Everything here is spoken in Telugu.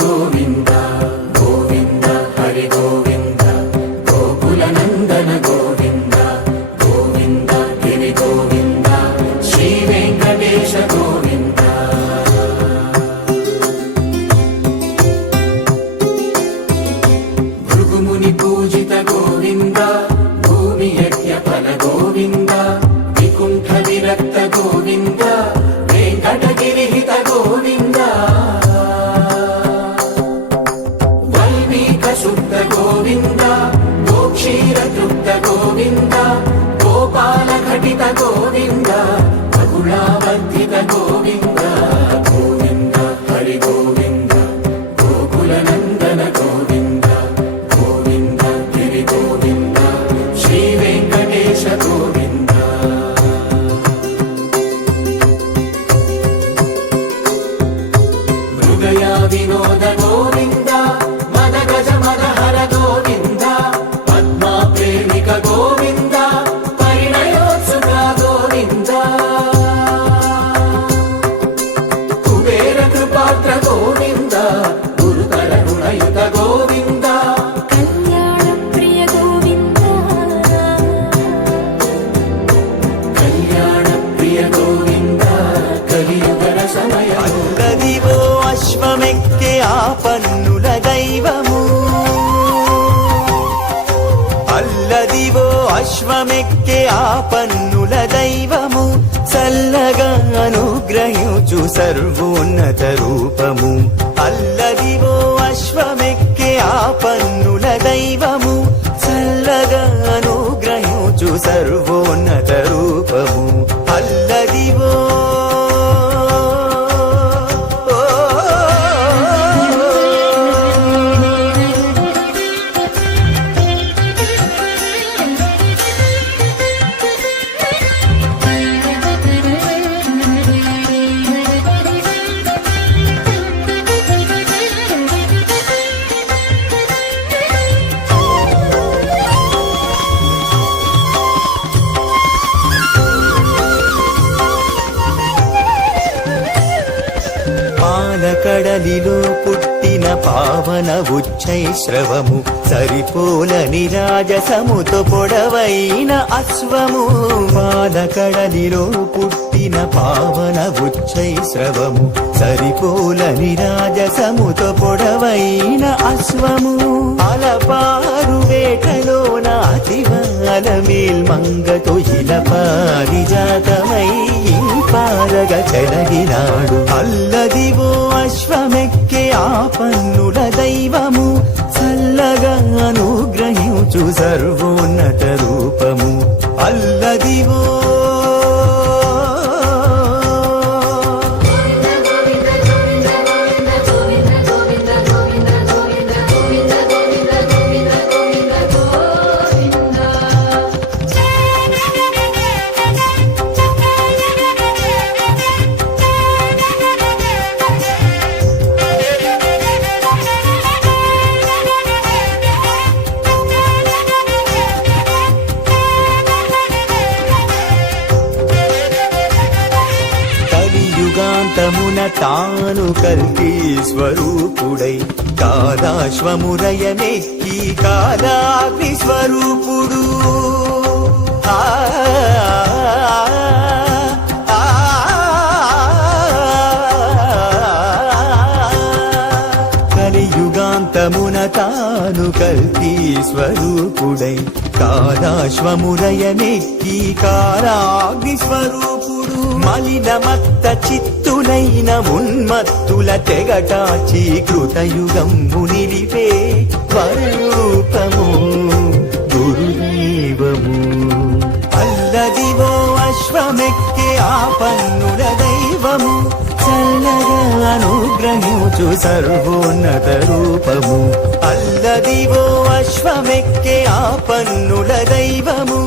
గోవింద గోవింద హరి గోవింద గోకుల నందన గోవింద గోవింద గిరి గోవింద శ్రీ వెంకటేశ గోవింద భృగుముని పూజిత గోవింద భూమి యజ్ఞ ఫల గోవింద వికుంఠ విరక్త గోవింద వెంకటగిరిహిత గోవింద వల్మీక శుద్ధ గోవింద గోక్షీర తృప్త గోవింద గోపాల ఘటిత గోవింద బహుళావర్ధిత గోవింద గోవింద హరి గోవింద గోకుల నందన గోవింద గోవింద గిరి గోవింద శ్రీ వెంకటేశ గోవింద హృదయ వినోద గోవింద మద గజ మద హర గోవింద పద్మా ప్రేమిక గోవింద పరిణయోత్సుక గోవింద కుబేర కృపాత్ర గోవింద గురుతర గుణయుత గోవింద కళ్యాణ ప్రియ గోవింద కళ్యాణ ప్రియ గోవింద కలియుగ సమయ అల్లదివో అశ్వమెక్కే ఆ పన్నుల దైవము అల్లదివో అశ్వమెక్కే ఆ పన్నుల దైవము చల్లగా అనుగ్రహించు సర్వోన్నత రూపము అల్లదివో అశ్వమెక్కే ఆ పన్నుల దైవము చల్లగా అనుగ్రహించు సర్వోన్నత రూపము అల్లదివో పాలకడలిలో పుట్టిన పావన ఉచ్చైశ్రవము సరిపోలని రాజసముతో పొడవైన అశ్వము పాలకడలిలో పుట్టిన పావన ఉచ్చైశ్రవము సరిపోలని రాజసముతో పొడవైన అశ్వము అలపారు వేటలోన అతివాల మేల్మంగతో ఇలపారిజాతమై పారగ చెలగినాడు అల్లదివో అశ్వమెక్కే ఆ పన్నుల దైవము చల్లగా అనుగ్రహించు సర్వోన్నత రూపము అల్లదివో కలియుగాంతమున తాను కల్కి స్వరూపుడై కాదాశ్వమురయమెక్కి కాలాగ్ని స్వరూపుడు కలియుగాంతమున తాను కల్కి స్వరూపుడై కాదాశ్వమురయమెక్కి కాలాగ్ని స్వరూపుడు మలినమత్త చిత్తులైన ఉన్మత్తుల తెగటాచి కృతయుగంబు నిలిపే స్వరూపము గురుదేవము అల్లదివో అశ్వమెక్కే ఆ పన్నుల దైవము చల్లగా అనుగ్రహించు సర్వోన్నత రూపము అల్లదివో అశ్వమెక్కే ఆ పన్నుల దైవము